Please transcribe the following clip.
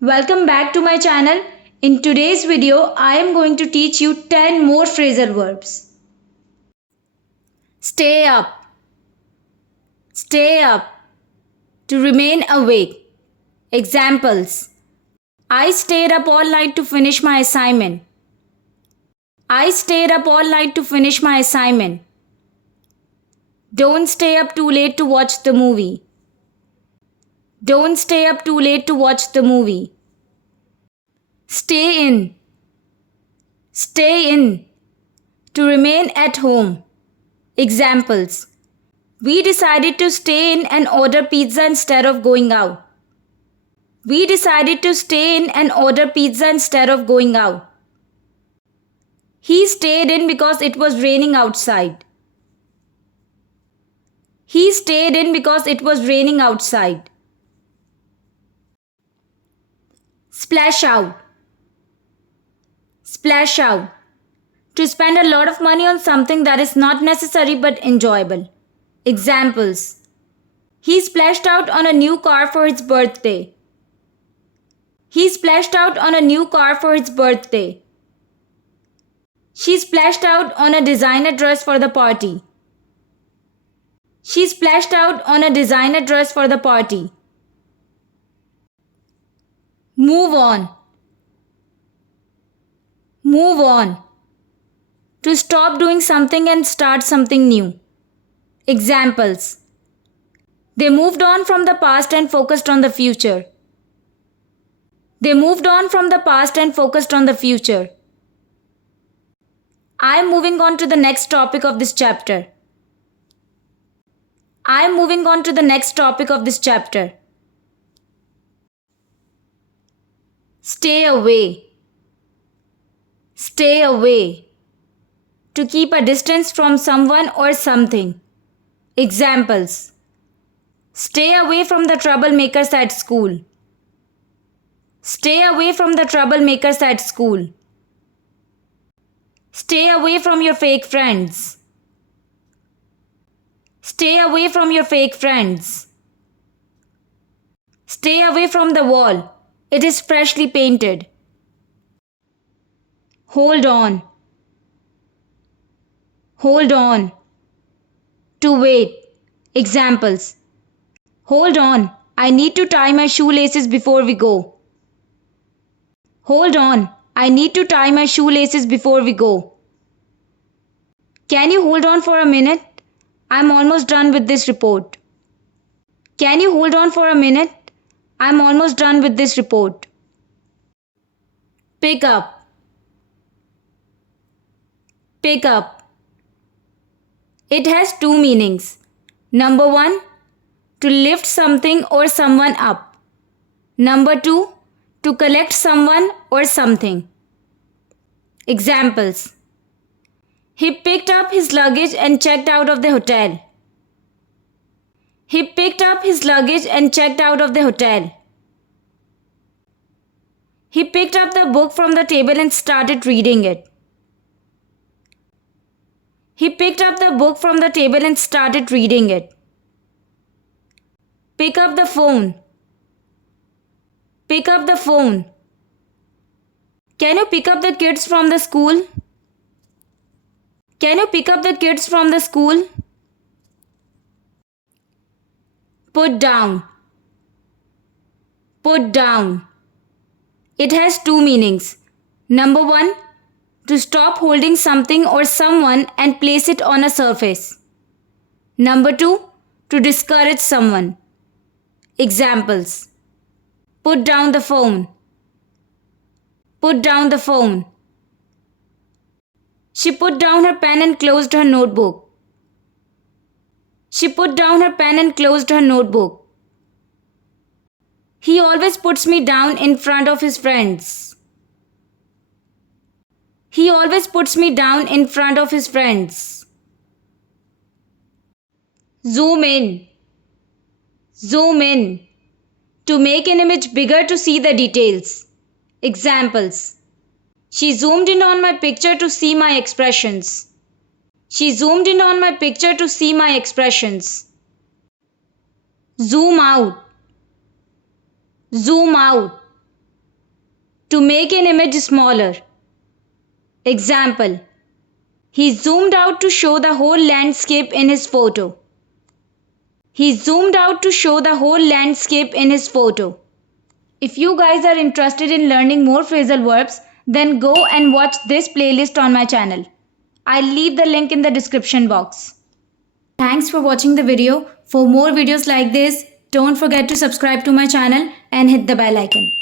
Welcome back to my channel. In today's video, I am going to teach you 10 more phrasal verbs. Stay up. Stay up. To remain awake. Examples. I stayed up all night to finish my assignment. I stayed up all night to finish my assignment. Don't stay up too late to watch the movie. Don't stay up too late to watch the movie. Stay in. Stay in. To remain at home. Examples. We decided to stay in and order pizza instead of going out. We decided to stay in and order pizza instead of going out. He stayed in because it was raining outside. He stayed in because it was raining outside. Splash out. Splash out. To spend a lot of money on something that is not necessary but enjoyable. Examples. He splashed out on a new car for his birthday. He splashed out on a new car for his birthday. She splashed out on a designer dress for the party. She splashed out on a designer dress for the party. Move on. Move on. To stop doing something and start something new. Examples. They moved on from the past and focused on the future. They moved on from the past and focused on the future. I am moving on to the next topic of this chapter. I am moving on to the next topic of this chapter. Stay away. Stay away. To keep a distance from someone or something. Examples. Stay away from the troublemakers at school. Stay away from the troublemakers at school. Stay away from your fake friends. Stay away from your fake friends. Stay away from the wall. It is freshly painted. Hold on. Hold on. To wait. Examples. Hold on. I need to tie my shoelaces before we go. Hold on. I need to tie my shoelaces before we go. Can you hold on for a minute? I'm almost done with this report. Can you hold on for a minute? I'm almost done with this report. Pick up. Pick up. It has two meanings. Number one, to lift something or someone up. Number two, to collect someone or something. Examples. He picked up his luggage and checked out of the hotel. He picked up his luggage and checked out of the hotel. He picked up the book from the table and started reading it. He picked up the book from the table and started reading it. Pick up the phone. Pick up the phone. Can you pick up the kids from the school? Can you pick up the kids from the school? Put down. Put down. It has two meanings. Number one, to stop holding something or someone and place it on a surface. Number two, to discourage someone. Examples. Put down the phone. Put down the phone. She put down her pen and closed her notebook. She put down her pen and closed her notebook. He always puts me down in front of his friends. He always puts me down in front of his friends. Zoom in. Zoom in. To make an image bigger to see the details. Examples. She zoomed in on my picture to see my expressions. She zoomed in on my picture to see my expressions. Zoom out. Zoom out. To make an image smaller. Example. He zoomed out to show the whole landscape in his photo. He zoomed out to show the whole landscape in his photo. If you guys are interested in learning more phrasal verbs, then go and watch this playlist on my channel. I'll leave the link in the description box. Thanks for watching the video. For more videos like this, don't forget to subscribe to my channel and hit the bell icon.